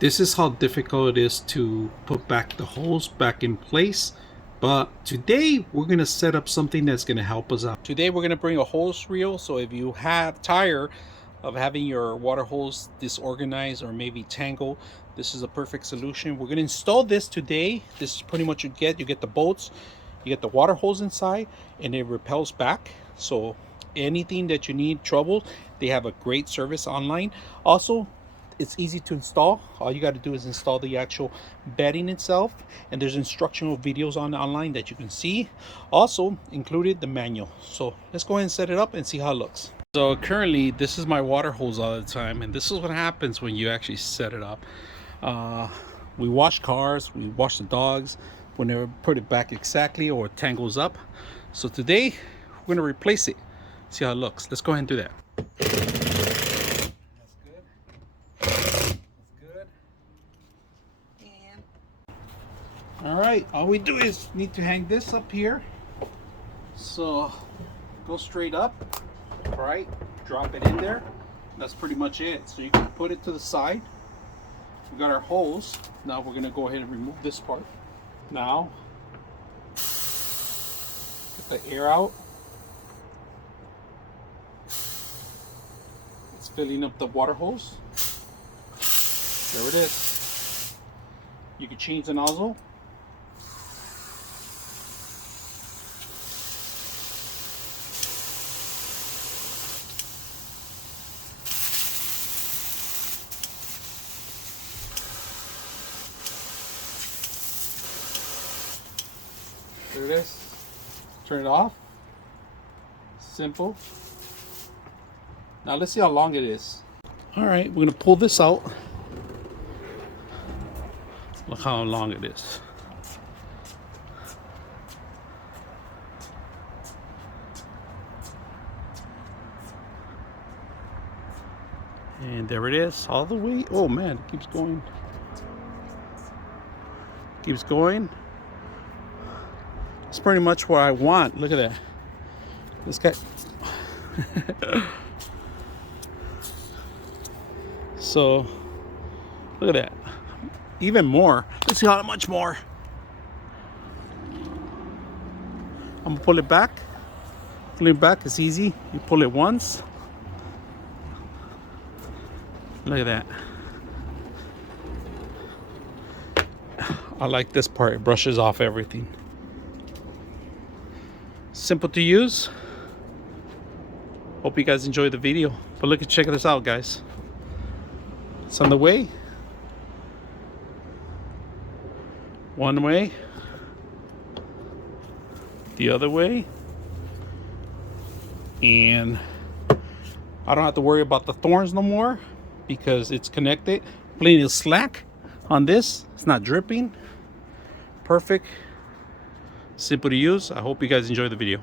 This is how difficult it is to put back the hose back in place. But today we're going to set up something that's going to help us out. Today we're going to bring a hose reel. So if you have tired of having your water hose disorganized or maybe tangled, this is a perfect solution. We're going to install this today. This is pretty much you get the bolts, you get the water hose inside, and it repels back. So anything that you need trouble, they have a great service online. Also, it's easy to install. All you got to do is install the actual bedding itself, and there's instructional videos online that you can see. Also included the manual. So let's go ahead and set it up and see how it looks. So currently this is my water hose all the time, and this is what happens when you actually set it up. We wash cars, we wash the dogs, we never put it back exactly or it tangles up. So today we're going to replace it, see how it looks. Let's go ahead and do that. All right, all we do is need to hang this up here. So go straight up, right? Drop it in there. That's pretty much it. So you can put it to the side. We got our hose. Now we're gonna go ahead and remove this part. Now, get the air out. It's filling up the water hose. There it is. You can change the nozzle. There it is. Turn it off. Simple. Now let's see how long it is. All right, we're gonna pull this out. Look how long it is. And there it is, all the way. Oh man, it keeps going. Keeps going. It's pretty much what I want. Look at that. This guy. So, look at that. Even more. Let's see how much more. I'm gonna pull it back. Pulling it back is easy. You pull it once. Look at that. I like this part. It brushes off everything. Simple to use. Hope you guys enjoyed the video. But look, check this out, guys. It's on the way. One way. The other way. And I don't have to worry about the thorns no more because it's connected. Plenty of slack on this. It's not dripping. Perfect. Simple to use. I hope you guys enjoy the video.